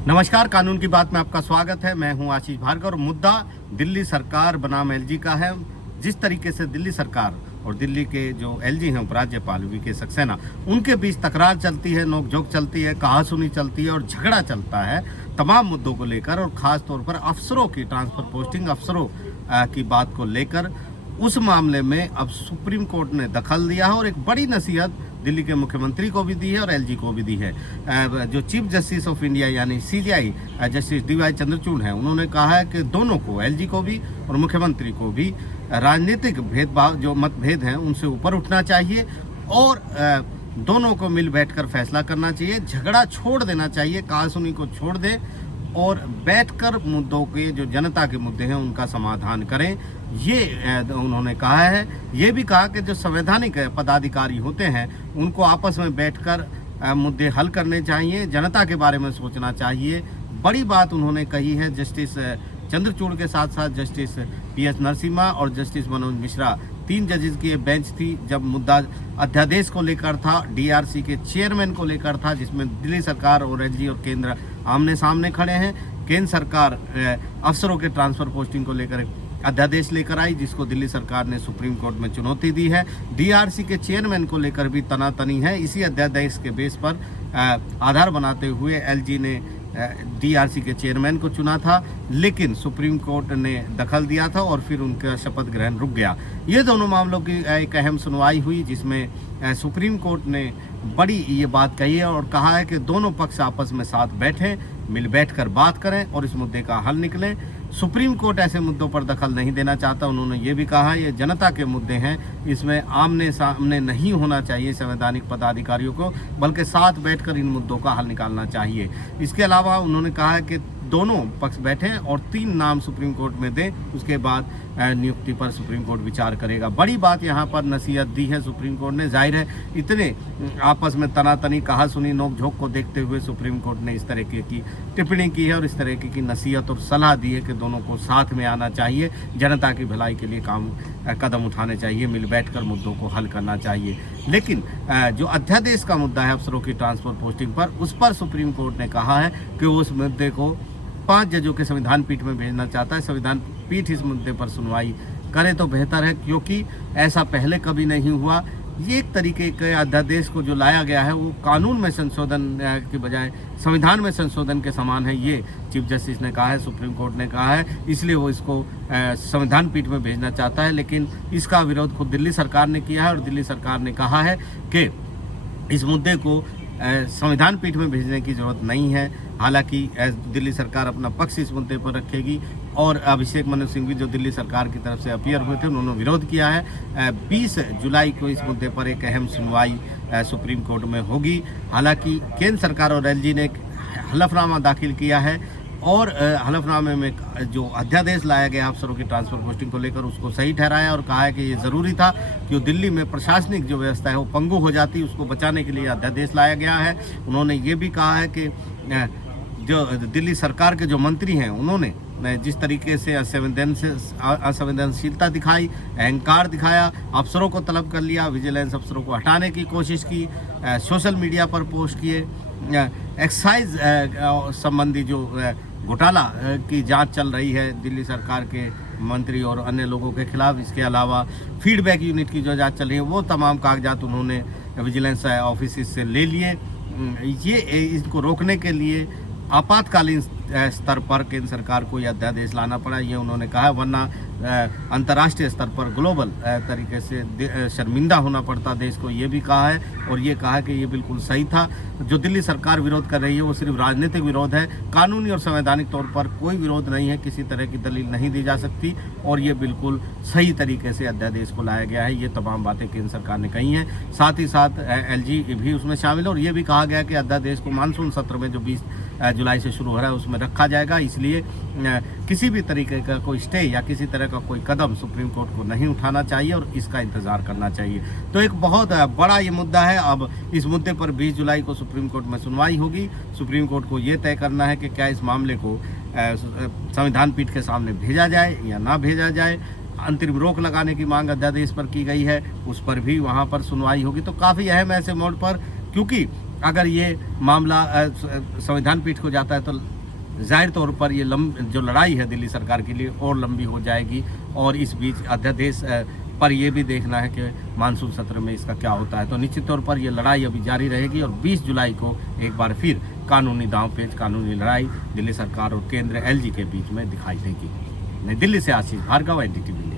नमस्कार, कानून की बात में आपका स्वागत है। मैं हूं आशीष भार्गव। मुद्दा दिल्ली सरकार बनाम एलजी का है। जिस तरीके से दिल्ली सरकार और दिल्ली के जो एलजी हैं उपराज्यपाल वीके सक्सेना, उनके बीच तकरार चलती है, नोकझोंक चलती है, कहासुनी चलती है और झगड़ा चलता है तमाम मुद्दों को लेकर, और ख़ास तौर पर अफसरों की ट्रांसफ़र पोस्टिंग अफसरों की बात को लेकर। उस मामले में अब सुप्रीम कोर्ट ने दखल दिया है और एक बड़ी नसीहत दिल्ली के मुख्यमंत्री को भी दी है और एलजी को भी दी है। जो चीफ जस्टिस ऑफ इंडिया यानी सीजेआई जस्टिस डीवाई चंद्रचूड़ हैं, उन्होंने कहा है कि दोनों को, एलजी को भी और मुख्यमंत्री को भी, राजनीतिक भेदभाव जो मतभेद हैं उनसे ऊपर उठना चाहिए और दोनों को मिल बैठकर फैसला करना चाहिए। झगड़ा छोड़ देना चाहिए, कहासुनी को छोड़ दें और बैठकर मुद्दों के, जो जनता के मुद्दे हैं, उनका समाधान करें। ये उन्होंने कहा है। ये भी कहा कि जो संवैधानिक पदाधिकारी होते हैं उनको आपस में बैठकर मुद्दे हल करने चाहिए, जनता के बारे में सोचना चाहिए। बड़ी बात उन्होंने कही है। जस्टिस चंद्रचूड़ के साथ साथ जस्टिस पीएस नरसिम्हा और जस्टिस मनोज मिश्रा, 3 जजेस की बेंच थी। जब मुद्दा अध्यादेश को लेकर था, डीआरसी के चेयरमैन को लेकर था, जिसमें दिल्ली सरकार और एलजी और केंद्र आमने सामने खड़े हैं। केंद्र सरकार अफसरों के ट्रांसफर पोस्टिंग को लेकर अध्यादेश लेकर आई, जिसको दिल्ली सरकार ने सुप्रीम कोर्ट में चुनौती दी है। डीआरसी के चेयरमैन को लेकर भी तनातनी है। इसी अध्यादेश के बेस पर आधार बनाते हुए एलजी ने डीआरसी के चेयरमैन को चुना था, लेकिन सुप्रीम कोर्ट ने दखल दिया था और फिर उनका शपथ ग्रहण रुक गया। ये दोनों मामलों की एक अहम सुनवाई हुई, जिसमें सुप्रीम कोर्ट ने बड़ी ये बात कही है और कहा है कि दोनों पक्ष आपस में साथ बैठें, मिल बैठकर बात करें और इस मुद्दे का हल निकले। सुप्रीम कोर्ट ऐसे मुद्दों पर दखल नहीं देना चाहता। उन्होंने ये भी कहा ये जनता के मुद्दे हैं, इसमें आमने सामने नहीं होना चाहिए संवैधानिक पदाधिकारियों को, बल्कि साथ बैठकर इन मुद्दों का हल निकालना चाहिए। इसके अलावा उन्होंने कहा है कि दोनों पक्ष बैठें और 3 नाम सुप्रीम कोर्ट में दें, उसके बाद नियुक्ति पर सुप्रीम कोर्ट विचार करेगा। बड़ी बात यहाँ पर नसीहत दी है सुप्रीम कोर्ट ने। जाहिर है इतने आपस में तनातनी, कहासुनी, नोकझोंक को देखते हुए सुप्रीम कोर्ट ने इस तरह की टिप्पणी की है और इस तरह की नसीहत और सलाह दी है कि दोनों को साथ में आना चाहिए, जनता की भलाई के लिए कदम उठाने चाहिए, मिल बैठकर मुद्दों को हल करना चाहिए। लेकिन जो अध्यादेश का मुद्दा है अफसरों की ट्रांसफर पोस्टिंग पर, उस पर सुप्रीम कोर्ट ने कहा है कि उस मुद्दे को 5 जजों के संविधान पीठ में भेजना चाहता है। संविधान पीठ इस मुद्दे पर सुनवाई करे तो बेहतर है, क्योंकि ऐसा पहले कभी नहीं हुआ। ये एक तरीके के अध्यादेश को जो लाया गया है वो कानून में संशोधन के बजाय संविधान में संशोधन के समान है, ये चीफ जस्टिस ने कहा है, सुप्रीम कोर्ट ने कहा है। इसलिए वो इसको संविधान पीठ में भेजना चाहता है, लेकिन इसका विरोध खुद दिल्ली सरकार ने किया है और दिल्ली सरकार ने कहा है कि इस मुद्दे को संविधान पीठ में भेजने की जरूरत नहीं है। हालांकि दिल्ली सरकार अपना पक्ष इस मुद्दे पर रखेगी और अभिषेक मनु सिंघवी जो दिल्ली सरकार की तरफ से अपीयर हुए थे, उन्होंने विरोध किया है। 20 जुलाई को इस मुद्दे पर एक अहम सुनवाई सुप्रीम कोर्ट में होगी। हालांकि केंद्र सरकार और एलजी ने हलफनामा दाखिल किया है और हलफनामे में जो अध्यादेश लाया गया अफसरों की ट्रांसफर पोस्टिंग को लेकर, उसको सही ठहराया और कहा है कि ये ज़रूरी था कि दिल्ली में प्रशासनिक जो व्यवस्था है वो पंगु हो जाती, उसको बचाने के लिए अध्यादेश लाया गया है। उन्होंने ये भी कहा है कि जो दिल्ली सरकार के जो मंत्री हैं, उन्होंने जिस तरीके से असंवेदनशीलता दिखाई, अहंकार दिखाया, अफसरों को तलब कर लिया, विजिलेंस अफसरों को हटाने की कोशिश की, सोशल मीडिया पर पोस्ट किए, एक्साइज संबंधी जो घोटाला की जांच चल रही है दिल्ली सरकार के मंत्री और अन्य लोगों के खिलाफ। इसके अलावा फीडबैक यूनिट की जो जांच चल रही है, वो तमाम कागजात उन्होंने विजिलेंस ऑफिस से ले लिए। ये इसको रोकने के लिए आपातकालीन स्तर पर केंद्र सरकार को यह अध्यादेश लाना पड़ा, ये उन्होंने कहा, वरना अंतर्राष्ट्रीय स्तर पर ग्लोबल तरीके से शर्मिंदा होना पड़ता देश को, ये भी कहा है। और ये कहा कि ये बिल्कुल सही था। जो दिल्ली सरकार विरोध कर रही है वो सिर्फ राजनीतिक विरोध है, कानूनी और संवैधानिक तौर पर कोई विरोध नहीं है, किसी तरह की दलील नहीं दी जा सकती और ये बिल्कुल सही तरीके से अध्यादेश को लाया गया है। ये तमाम बातें केंद्र सरकार ने कही हैं। साथ ही साथ एलजी भी उसमें शामिल है और ये भी कहा गया कि अध्यादेश को मानसून सत्र में जो 20 जुलाई से शुरू हो रहा है उसमें रखा जाएगा। इसलिए किसी भी तरीके का कोई स्टे या किसी तरह का कोई कदम सुप्रीम कोर्ट को नहीं उठाना चाहिए और इसका इंतजार करना चाहिए। तो एक बहुत बड़ा ये मुद्दा है। अब इस मुद्दे पर 20 जुलाई को सुप्रीम कोर्ट में सुनवाई होगी। सुप्रीम कोर्ट को ये तय करना है कि क्या इस मामले को संविधान पीठ के सामने भेजा जाए या ना भेजा जाए। अंतरिम रोक लगाने की मांग अध्यादेश पर की गई है, उस पर भी वहाँ पर सुनवाई होगी। तो काफ़ी अहम ऐसे मोड़ पर, क्योंकि अगर ये मामला संविधान पीठ को जाता है तो जाहिर तौर पर ये जो लड़ाई है दिल्ली सरकार के लिए और लंबी हो जाएगी। और इस बीच अध्यादेश पर ये भी देखना है कि मानसून सत्र में इसका क्या होता है। तो निश्चित तौर पर ये लड़ाई अभी जारी रहेगी और 20 जुलाई को एक बार फिर कानूनी दांवपेच, कानूनी लड़ाई दिल्ली सरकार और केंद्र एलजी के बीच में दिखाई देगी। नई दिल्ली से आशीष भार्गव, एनडीटीवी।